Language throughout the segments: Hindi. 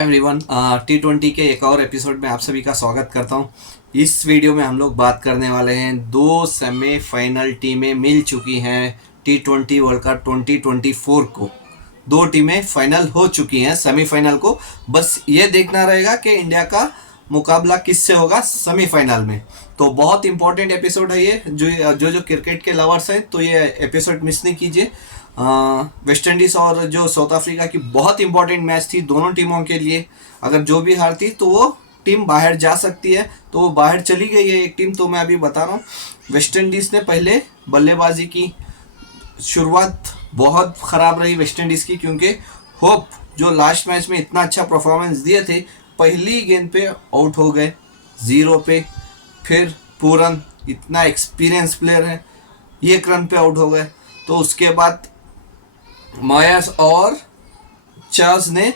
एवरीवन, T20 के एक और एपिसोड में आप सभी का स्वागत करता हूं। इस वीडियो में हम लोग बात करने वाले हैं, दो सेमीफाइनल टीमें मिल चुकी हैं T20 वर्ल्ड कप 2024 को। दो टीमें फाइनल हो चुकी हैं सेमीफाइनल को। बस ये देखना रहेगा कि इंडिया का मुकाबला किससे होगा सेमीफाइनल में। तो बहुत इंपॉर्टेंट एपिसोड है ये। जो क्रिकेट के लवर्स हैं तो ये एपिसोड मिस नहीं कीजिए। वेस्ट इंडीज़ और जो साउथ अफ्रीका की बहुत इंपॉर्टेंट मैच थी दोनों टीमों के लिए। अगर जो भी हारती तो वो टीम बाहर जा सकती है, तो वो बाहर चली गई है एक टीम। तो मैं अभी बता रहा हूँ, वेस्ट इंडीज़ ने पहले बल्लेबाजी की। शुरुआत बहुत ख़राब रही वेस्ट इंडीज़ की, क्योंकि होप जो लास्ट मैच में इतना अच्छा परफॉर्मेंस दिए थे, पहली गेंद पे आउट हो गए 0 पे। फिर पूरन इतना एक्सपीरियंस प्लेयर है, 1 रन पे आउट हो गए। तो उसके बाद मायर्स और चार्ल्स ने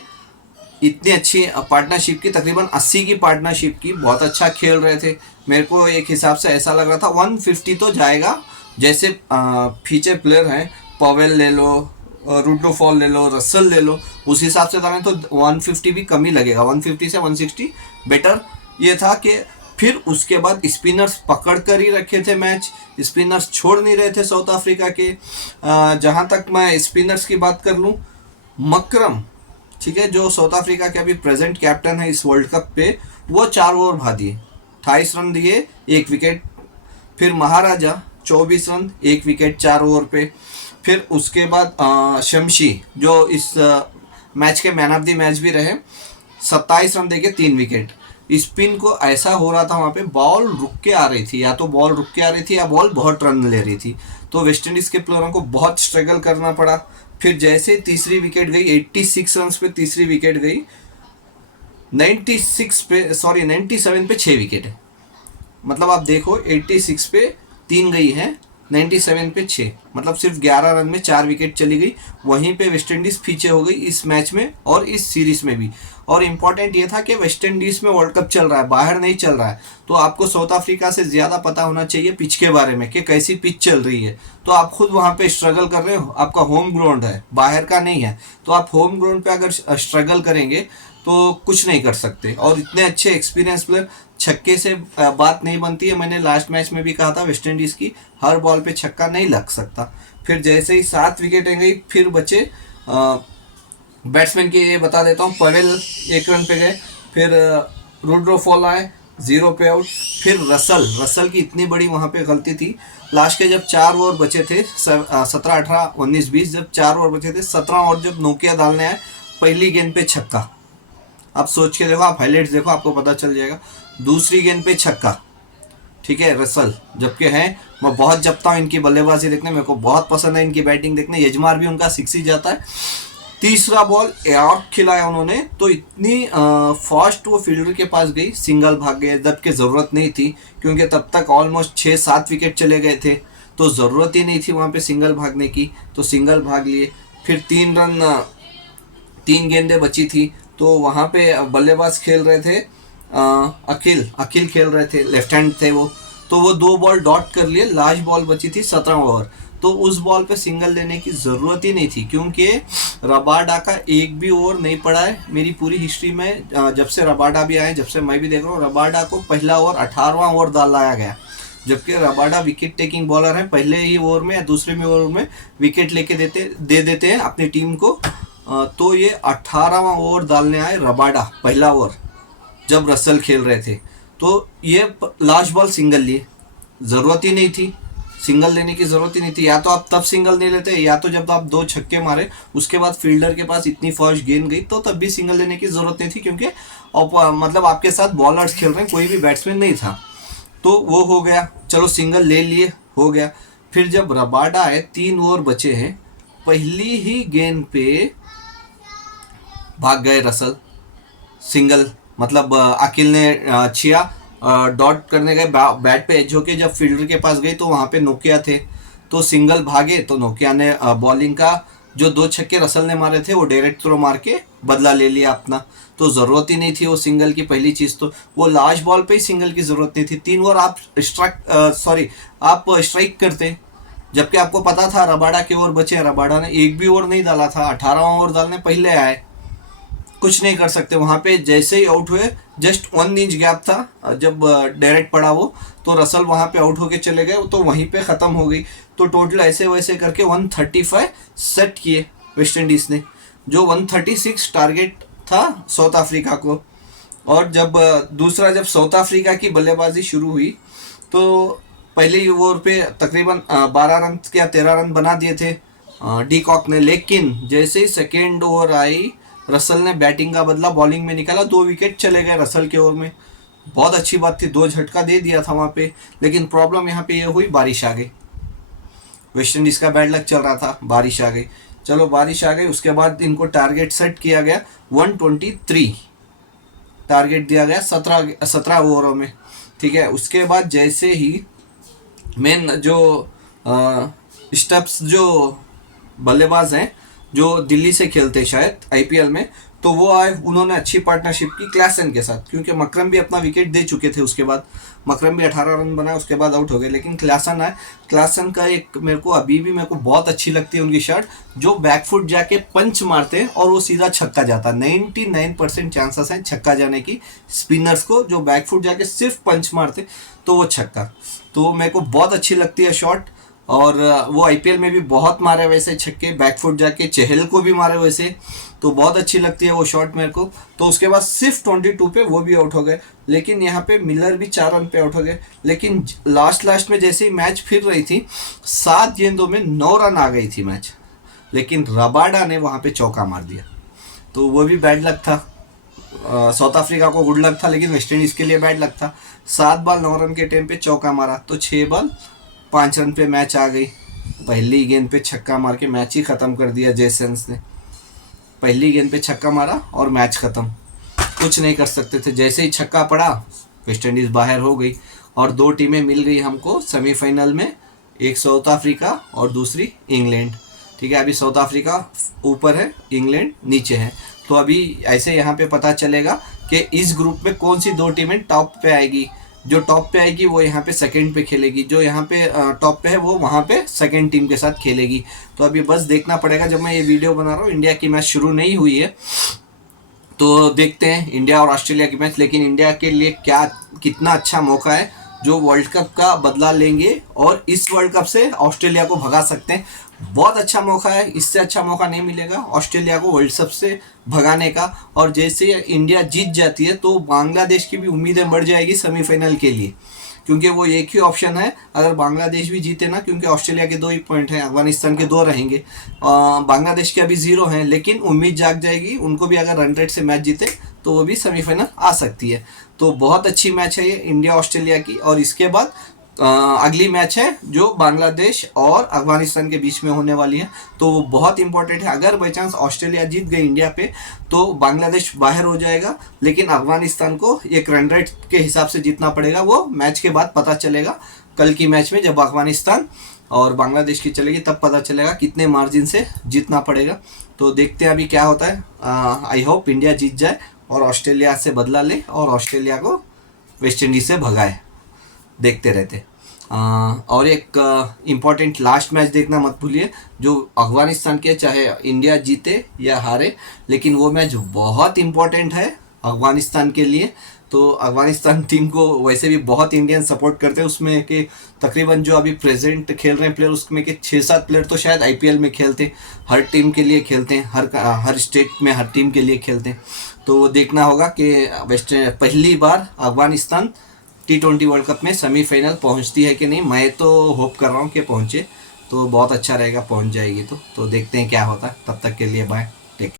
इतनी अच्छी पार्टनरशिप की, तकरीबन 80 की पार्टनरशिप की। बहुत अच्छा खेल रहे थे। मेरे को एक हिसाब से ऐसा लग रहा था 150 तो जाएगा। जैसे फीचर प्लेयर हैं, पवेल ले लो, रूडोफॉल ले लो, रसल ले लो, उस हिसाब से करें तो 150 भी कम ही लगेगा। 150 से 160 बेटर ये था कि फिर उसके बाद स्पिनर्स पकड़ कर ही रखे थे मैच। स्पिनर्स छोड़ नहीं रहे थे साउथ अफ्रीका के। जहाँ तक मैं स्पिनर्स की बात कर लूँ, मकरम, ठीक है, जो साउथ अफ्रीका के अभी प्रेजेंट कैप्टन है इस वर्ल्ड कप पे, वो 4 ओवर भा दिए, 28 रन दिए, 1 विकेट। फिर महाराजा 24 रन, 1 विकेट 4 ओवर पे। फिर उसके बाद शमशी, जो इस मैच के मैन ऑफ द मैच भी रहे, 27 रन देके 3 विकेट। स्पिन को ऐसा हो रहा था वहाँ पे, बॉल रुक के आ रही थी, या तो बॉल रुक के आ रही थी या बॉल बहुत रन ले रही थी। तो वेस्ट इंडीज़ के प्लेयरों को बहुत स्ट्रगल करना पड़ा। फिर जैसे तीसरी विकेट गई, 86 रन पे तीसरी विकेट गई, 97 पे 6 विकेट है। मतलब आप देखो, 86 पे 3 गई है, 97 पे 6, मतलब सिर्फ 11 रन में 4 विकेट चली गई। वहीं पे वेस्ट इंडीज़ पीछे हो गई इस मैच में और इस सीरीज में भी। और इम्पॉर्टेंट ये था कि वेस्ट इंडीज़ में वर्ल्ड कप चल रहा है, बाहर नहीं चल रहा है। तो आपको साउथ अफ्रीका से ज़्यादा पता होना चाहिए पिच के बारे में कि कैसी पिच चल रही है। तो आप खुद वहाँ पे स्ट्रगल कर रहे हो, आपका होम ग्राउंड है, बाहर का नहीं है। तो आप होम ग्राउंड पे अगर स्ट्रगल करेंगे तो कुछ नहीं कर सकते। और इतने अच्छे एक्सपीरियंस प्लेयर, छक्के से बात नहीं बनती है। मैंने लास्ट मैच में भी कहा था, वेस्ट इंडीज़ की हर बॉल पे छक्का नहीं लग सकता। फिर जैसे ही 7 विकेटें गई, फिर बचे बैट्समैन के, ये बता देता हूँ। पवेल 1 रन पे गए, फिर रूडोफॉल आए 0 पे आउट। फिर रसल की इतनी बड़ी वहाँ पे गलती थी। लास्ट के जब 4 ओवर बचे थे, 17, 18, 19, 20, जब 4 ओवर बचे थे, 17 ओवर जब नोकिया डालने आए, पहली गेंद पे छक्का। आप सोच के देखो, आप हाईलाइट्स देखो, आपको पता चल जाएगा। दूसरी गेंद पे छक्का, ठीक है, रसल। जबकि हैं, मैं बहुत जपता हूँ इनकी बल्लेबाजी देखने, मेरे को बहुत पसंद है इनकी बैटिंग देखने। यजमार भी उनका 6 ही जाता है। तीसरा बॉल एयर खिलाया उन्होंने, तो इतनी फास्ट वो फील्डर के पास गई, सिंगल भाग गए, जबकि ज़रूरत नहीं थी, क्योंकि तब तक ऑलमोस्ट 6-7 विकेट चले गए थे। तो ज़रूरत ही नहीं थी वहाँ पे सिंगल भागने की, तो सिंगल भाग लिए। फिर 3 रन, 3 गेंदें बची थी, तो वहाँ पे बल्लेबाज खेल रहे थे, अखिल खेल रहे थे, लेफ्ट हैंड थे वो। तो वो 2 बॉल डॉट कर लिए। लास्ट बॉल बची थी 17 ओवर, तो उस बॉल पे सिंगल लेने की ज़रूरत ही नहीं थी, क्योंकि रबाडा का एक भी ओवर नहीं पड़ा है मेरी पूरी हिस्ट्री में। जब से रबाडा भी आए, जब से मैं भी देख रहा हूँ, रबाडा को पहला ओवर 18वां ओवर डालाया गया। जबकि रबाडा विकेट टेकिंग बॉलर है, पहले ही ओवर में या दूसरे में ओवर में विकेट लेके दे देते हैं अपनी टीम को। तो ये 18वां ओवर डालने आए रबाडा, पहला ओवर, जब रसल खेल रहे थे। तो ये लास्ट बॉल सिंगल लिए, ज़रूरत ही नहीं थी, सिंगल लेने की ज़रूरत ही नहीं थी। या तो आप तब सिंगल नहीं लेते, या तो जब आप 2 छक्के मारे उसके बाद फील्डर के पास इतनी फास्ट गेंद गई, तो तब भी सिंगल लेने की ज़रूरत नहीं थी, क्योंकि मतलब आपके साथ बॉलर्स खेल रहे हैं, कोई भी बैट्समैन नहीं था। तो वो हो गया, चलो सिंगल ले लिए, हो गया। फिर जब रबाडा आए, 3 ओवर बचे हैं, पहली ही गेंद पे भाग गए रसल, सिंगल। मतलब अकिल ने छिया डॉट करने गए, बैट पे एज होके जब फील्डर के पास गए तो वहाँ पे नोकिया थे, तो सिंगल भागे। तो नोकिया ने बॉलिंग का जो 2 छक्के रसल ने मारे थे, वो डायरेक्ट थ्रो मार के बदला ले लिया अपना। तो ज़रूरत ही नहीं थी वो सिंगल की। पहली चीज़ तो वो लास्ट बॉल पे ही सिंगल की ज़रूरत नहीं थी। 3 ओवर आप स्ट्राइक करते, जबकि आपको पता था रबाडा के ओवर बचे। रबाडा ने एक भी ओवर नहीं डाला था, 18वां ओवर डालने पहले आए। कुछ नहीं कर सकते वहाँ पे। जैसे ही आउट हुए, जस्ट 1 इंच गैप था जब डायरेक्ट पड़ा वो, तो रसल वहाँ पे आउट होके चले गए, तो वहीं पे ख़त्म हो गई। तो टोटल ऐसे वैसे करके 135 सेट किए वेस्ट इंडीज़ ने, जो 136 टारगेट था साउथ अफ्रीका को। और जब साउथ अफ्रीका की बल्लेबाजी शुरू हुई, तो पहले ही ओवर पे तकरीबन 12 रन या 13 रन बना दिए थे डी कॉक ने। लेकिन जैसे ही सेकेंड ओवर आई, रसल ने बैटिंग का बदला बॉलिंग में निकाला, 2 विकेट चले गए रसल के ओवर में। बहुत अच्छी बात थी, 2 झटका दे दिया था वहाँ पे। लेकिन प्रॉब्लम यहाँ पे ये हुई, बारिश आ गई। वेस्ट इंडीज़ का बैड लक चल रहा था, बारिश आ गई। चलो बारिश आ गई, उसके बाद इनको टारगेट सेट किया गया 123 टारगेट दिया गया 17 ओवरों में, ठीक है। उसके बाद जैसे ही मेन जो स्टेप्स जो बल्लेबाज हैं जो दिल्ली से खेलते हैं शायद आईपीएल में, तो वो आए, उन्होंने अच्छी पार्टनरशिप की क्लासन के साथ, क्योंकि मकरम भी अपना विकेट दे चुके थे। उसके बाद मकरम भी 18 रन बनाए, उसके बाद आउट हो गए। लेकिन क्लासन आए, क्लासन का एक मेरे को बहुत अच्छी लगती है उनकी शॉट, जो बैकफुट जाके पंच मारते हैं और वो सीधा छक्का जाता है। 99% चांसेस हैं छक्का जाने की स्पिनर्स को, जो बैकफुट जाके सिर्फ पंच मारते तो वो छक्का। तो मेरे को बहुत अच्छी लगती है शॉट। और वो आईपीएल में भी बहुत मारे वैसे छक्के, बैकफुट जाके चहल को भी मारे वैसे, तो बहुत अच्छी लगती है वो शॉट मेरे को। तो उसके बाद सिर्फ 22 पे वो भी आउट हो गए। लेकिन यहाँ पे मिलर भी 4 रन पे आउट हो गए। लेकिन लास्ट में जैसे ही मैच फिर रही थी, 7 गेंदों में 9 रन आ गई थी मैच, लेकिन रबाडा ने वहाँ पे चौका मार दिया। तो वो भी बैड लक था। साउथ अफ्रीका को गुड लक था, लेकिन वेस्ट इंडीज़ के लिए बैड लक था। 7 बॉल 9 रन के टाइम पे चौका मारा, तो 6 बॉल 5 रन पे मैच आ गई। पहली गेंद पे छक्का मार के मैच ही ख़त्म कर दिया जेसन्स ने। पहली गेंद पे छक्का मारा और मैच ख़त्म, कुछ नहीं कर सकते थे। जैसे ही छक्का पड़ा, वेस्ट इंडीज़ बाहर हो गई। और 2 टीमें मिल गई हमको सेमीफाइनल में, एक साउथ अफ्रीका और दूसरी इंग्लैंड, ठीक है। अभी साउथ अफ्रीका ऊपर है, इंग्लैंड नीचे है। तो अभी ऐसे यहाँ पे पता चलेगा कि इस ग्रुप में कौन सी 2 टीमें टॉप पे आएगी। जो टॉप पे आएगी वो यहाँ पे सेकंड पे खेलेगी, जो यहाँ पे टॉप पे है वो वहाँ पे सेकंड टीम के साथ खेलेगी। तो अभी बस देखना पड़ेगा। जब मैं ये वीडियो बना रहा हूँ, इंडिया की मैच शुरू नहीं हुई है, तो देखते हैं इंडिया और ऑस्ट्रेलिया की मैच। लेकिन इंडिया के लिए कितना अच्छा मौका है, जो वर्ल्ड कप का बदला लेंगे और इस वर्ल्ड कप से ऑस्ट्रेलिया को भगा सकते हैं। बहुत अच्छा मौका है, इससे अच्छा मौका नहीं मिलेगा ऑस्ट्रेलिया को वर्ल्ड कप से भगाने का। और जैसे इंडिया जीत जाती है, तो बांग्लादेश की भी उम्मीदें बढ़ जाएगी सेमीफाइनल के लिए, क्योंकि वो एक ही ऑप्शन है। अगर बांग्लादेश भी जीते ना, क्योंकि ऑस्ट्रेलिया के 2 ही पॉइंट हैं, अफगानिस्तान के 2 रहेंगे, बांग्लादेश के अभी 0 हैं, लेकिन उम्मीद जाग जाएगी उनको भी। अगर रन रेट से मैच जीते तो वो भी सेमीफाइनल आ सकती है। तो बहुत अच्छी मैच है ये इंडिया ऑस्ट्रेलिया की। और इसके बाद अगली मैच है जो बांग्लादेश और अफगानिस्तान के बीच में होने वाली है, तो वो बहुत इंपॉर्टेंट है। अगर बाई चांस ऑस्ट्रेलिया जीत गई इंडिया पे, तो बांग्लादेश बाहर हो जाएगा, लेकिन अफगानिस्तान को एक रन रेट के हिसाब से जीतना पड़ेगा। वो मैच के बाद पता चलेगा, कल की मैच में जब अफगानिस्तान और बांग्लादेश की चलेगी, तब पता चलेगा कितने मार्जिन से जीतना पड़ेगा। तो देखते हैं अभी क्या होता है। आई होप इंडिया जीत जाए और ऑस्ट्रेलिया से बदला ले और ऑस्ट्रेलिया को वेस्ट इंडीज से भगाए। देखते रहते। और एक इम्पॉर्टेंट लास्ट मैच देखना मत भूलिए, जो अफगानिस्तान के, चाहे इंडिया जीते या हारे, लेकिन वो मैच बहुत इम्पॉर्टेंट है अफगानिस्तान के लिए। तो अफगानिस्तान टीम को वैसे भी बहुत इंडियन सपोर्ट करते हैं, उसमें कि तकरीबन जो अभी प्रेजेंट खेल रहे हैं प्लेयर, उसमें कि 6-7 प्लेयर तो शायद आईपीएल में खेलते हैं, हर टीम के लिए खेलते हैं, हर स्टेट में हर टीम के लिए खेलते हैं। तो देखना होगा कि पहली बार अफगानिस्तान T20 वर्ल्ड कप में सेमीफाइनल पहुंचती है कि नहीं। मैं तो होप कर रहा हूं कि पहुंचे, तो बहुत अच्छा रहेगा, पहुंच जाएगी तो देखते हैं क्या होता है। तब तक के लिए बाय।